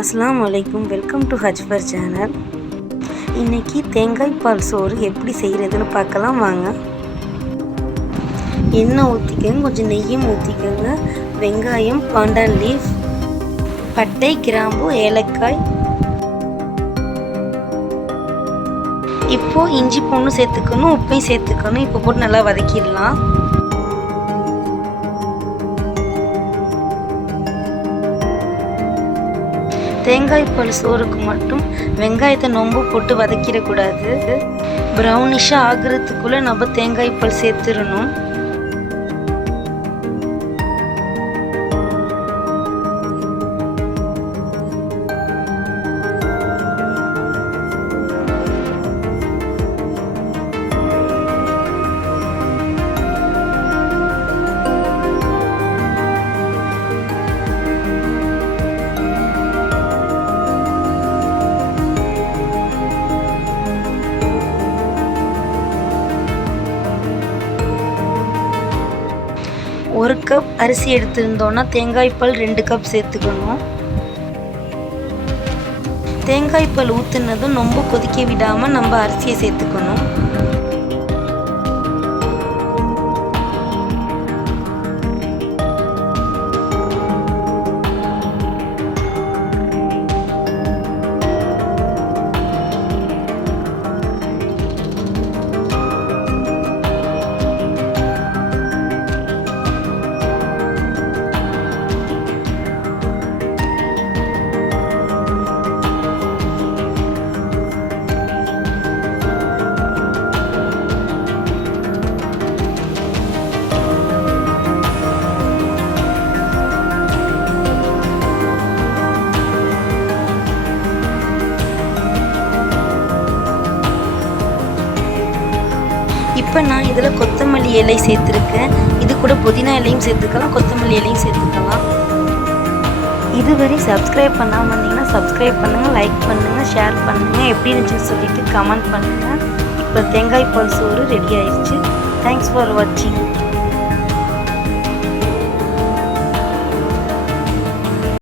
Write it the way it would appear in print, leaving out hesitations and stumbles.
அஸ்ஸலாமு அலைக்கும். Welcome to Hajfar channel. இன்றைக்கி தேங்காய் பால் சோறு எப்படி செய்கிறதுன்னு பார்க்கலாம் வாங்க. எண்ணெய் ஊற்றிக்கங்க, கொஞ்சம் நெய்யும் ஊற்றிக்கங்க. வெங்காயம், பாண்டான் லீஃப், பட்டை, கிராம்பு, ஏலக்காய். இப்போது இஞ்சி பூண்டும் சேர்த்துக்கணும், உப்பையும் சேர்த்துக்கணும். இப்போ போட்டு நல்லா வதக்கிடலாம். தேங்காய் பால் சோறுக்கு மட்டும் வெங்காயத்தை நொம்பு போட்டு வதக்கிடக்கூடாது. ப்ரௌனிஷாக ஆகிறதுக்குள்ளே நம்ம தேங்காய் பால் சேர்த்துடணும். ஒரு கப் அரிசி எடுத்திருந்தோன்னா தேங்காய் பால் 2 கப் சேர்த்துக்கணும். தேங்காய் பால் ஊற்றுனதும் ரொம்ப கொதிக்க விடாமல் நம்ம அரிசியை சேர்த்துக்கணும். இப்போ நான் இதில் கொத்தமல்லி இலை சேர்த்துருக்கேன். இது கூட புதினா இலையும் சேர்த்துக்கலாம், கொத்தமல்லி இலையும் சேர்த்துக்கலாம். இதுவரை சப்ஸ்கிரைப் பண்ணாமல் இருந்தீங்கன்னா சப்ஸ்கிரைப் பண்ணுங்கள், லைக் பண்ணுங்கள், ஷேர் பண்ணுங்கள். எப்படி இருந்துச்சுன்னு சொல்லிட்டு கமெண்ட் பண்ணுங்கள். இப்போ தேங்காய் பால் சோறு ரெடி ஆயிடுச்சு. தேங்க்ஸ் ஃபார் வாட்சிங்.